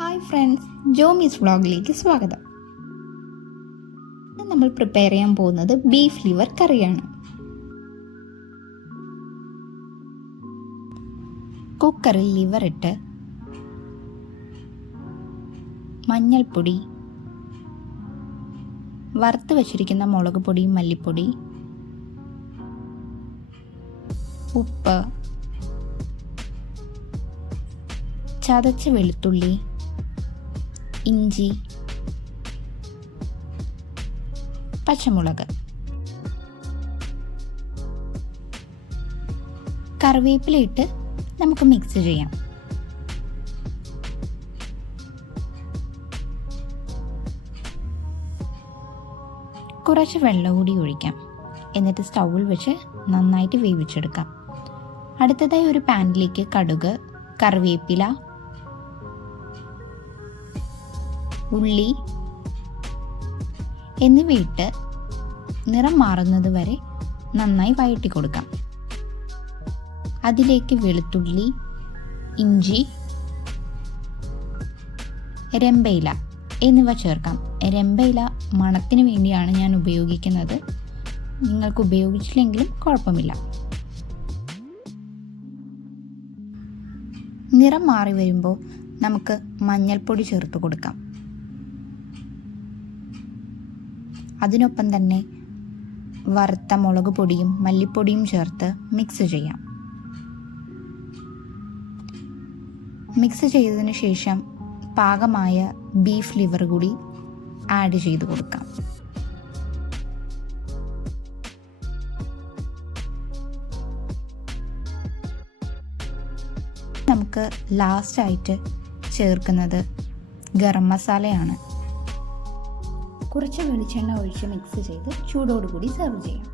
Hi friends, ജോമീസ് വ്ളോഗിലേക്ക് സ്വാഗതം. നമ്മൾ പ്രിപ്പയർ ചെയ്യാൻ പോകുന്നത് ബീഫ് ലിവർ കറിയാണ്. കുക്കറിൽ ലിവർ ഇട്ട് മഞ്ഞൾപ്പൊടി, വറുത്ത് വച്ചിരിക്കുന്ന മുളക് പൊടി, മല്ലിപ്പൊടി, ഉപ്പ്, ചതച്ച വെളുത്തുള്ളി, ഇഞ്ചി, പച്ചമുളക്, കറിവേപ്പില ഇട്ട് നമുക്ക് മിക്സ് ചെയ്യാം. കുറച്ച് വെള്ളം കൂടി ഒഴിക്കാം. എന്നിട്ട് സ്റ്റൗവിൽ വെച്ച് നന്നായിട്ട് വേവിച്ചെടുക്കാം. അടുത്തതായി ഒരു പാനിലേക്ക് കടുക്, കറിവേപ്പില, ഉള്ളി എന്നിവയിട്ട് നിറം മാറുന്നത് വരെ നന്നായി വഴറ്റി കൊടുക്കാം. അതിലേക്ക് വെളുത്തുള്ളി, ഇഞ്ചി, രമ്പയില എന്നിവ ചേർക്കാം. രമ്പയില മണത്തിന് വേണ്ടിയാണ് ഞാൻ ഉപയോഗിക്കുന്നത്. നിങ്ങൾക്ക് ഉപയോഗിച്ചില്ലെങ്കിലും കുഴപ്പമില്ല. നിറം മാറി വരുമ്പോൾ നമുക്ക് മഞ്ഞൾപ്പൊടി ചേർത്ത് കൊടുക്കാം. അതിനൊപ്പം തന്നെ വറുത്ത മുളക് പൊടിയും മല്ലിപ്പൊടിയും ചേർത്ത് മിക്സ് ചെയ്യാം. മിക്സ് ചെയ്തതിന് ശേഷം പാകമായ ബീഫ് ലിവർ കൂടി ആഡ് ചെയ്ത് കൊടുക്കാം. നമുക്ക് ലാസ്റ്റായിട്ട് ചേർക്കുന്നത് ഗരം മസാലയാണ്. കുറച്ച് വെളിച്ചെണ്ണ ഒഴിച്ച് മിക്സ് ചെയ്ത് ചൂടോടുകൂടി സെർവ് ചെയ്യാം.